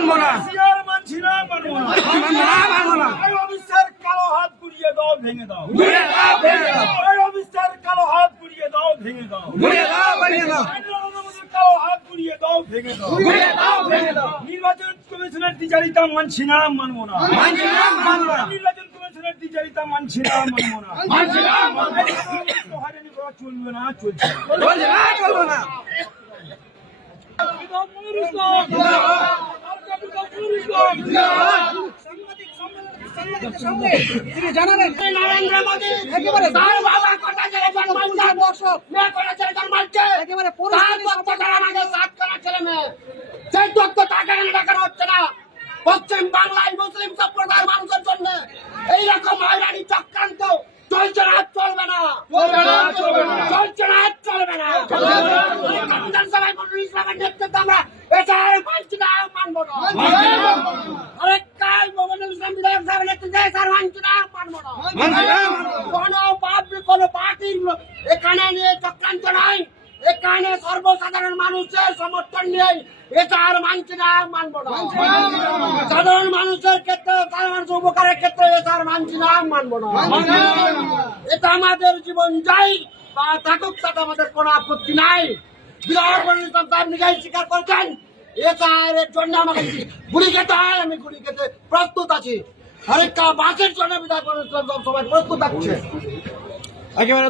মানবো না, হুঁশিয়ার মানছি না, মানবো না। মানবো না। এই অফিসের কালো হাত গুড়িয়ে দাও, ভেঙে দাও। ঘুরে দাও, ভেঙে দাও, এই অফিসের কালো হাত গুড়িয়ে দাও, ভেঙে দাও। ঘুরে দাও, ভেঙে দাও, নরেন্দ্র মোদীর কালো হাত গুড়িয়ে দাও, ভেঙে দাও। ঘুরে দাও, ভেঙে দাও। নির্বাচন কমিশনের দ্বিচারিতা মানছি না, মানবো না। মানছি না, মানবো না। নির্বাচন কমিশনের দ্বিচারিতা মানছি না, মানবো না। মানছি না, মানবো না। হয়রানি করা চলবে না, চলছে না। চলছে না, চলবে না। নরেন্দ্র মোদী একেবারে তার বাবা কথা ছেলে জন্মাচ্ছে দর্শক মেয়ে কথা ছেলে জন্মাচ্ছে একেবারে আমাদের 7 খানা ছেলে মেয়ে সেই তথ্য টাকা এনে দেখানো হচ্ছে না। পশ্চিম বাংলায় মুসলিম সম্প্রদায়ের মানুষের জন্য এইরকম হয়রানি চক্রান্ত চলছে না, চলবে না, চলছে না, চলবে না। বিধানসভায় মনিরুল ইসলামের নেতৃত্বে আমরা এটা মানছি না, মানবো না। কোন পার্টির এখানে নিয়ে চক্রান্ত নাই, এখানে সর্বসাধারণ মানুষের সমর্থন নেই, এটা আর মানছি না, মানবো না। সাধারণ মানুষের ক্ষেত্রে, সাধারণ মানুষের উপকারের ক্ষেত্রে এটা আর মানছি না, মানবো না। এটা আমাদের জীবন যাই বা থাকুক, তাতে আমাদের কোনো আপত্তি নাই। বিরাট তার নিজেই স্বীকার করছেন এর জন্য আমাকে গুলি খেতে হয়, আমি গুলি খেতে প্রস্তুত আছি। আরেকটা বাসের জন্য বিধায়ক সবাই প্রস্তুত আছে। একেবারে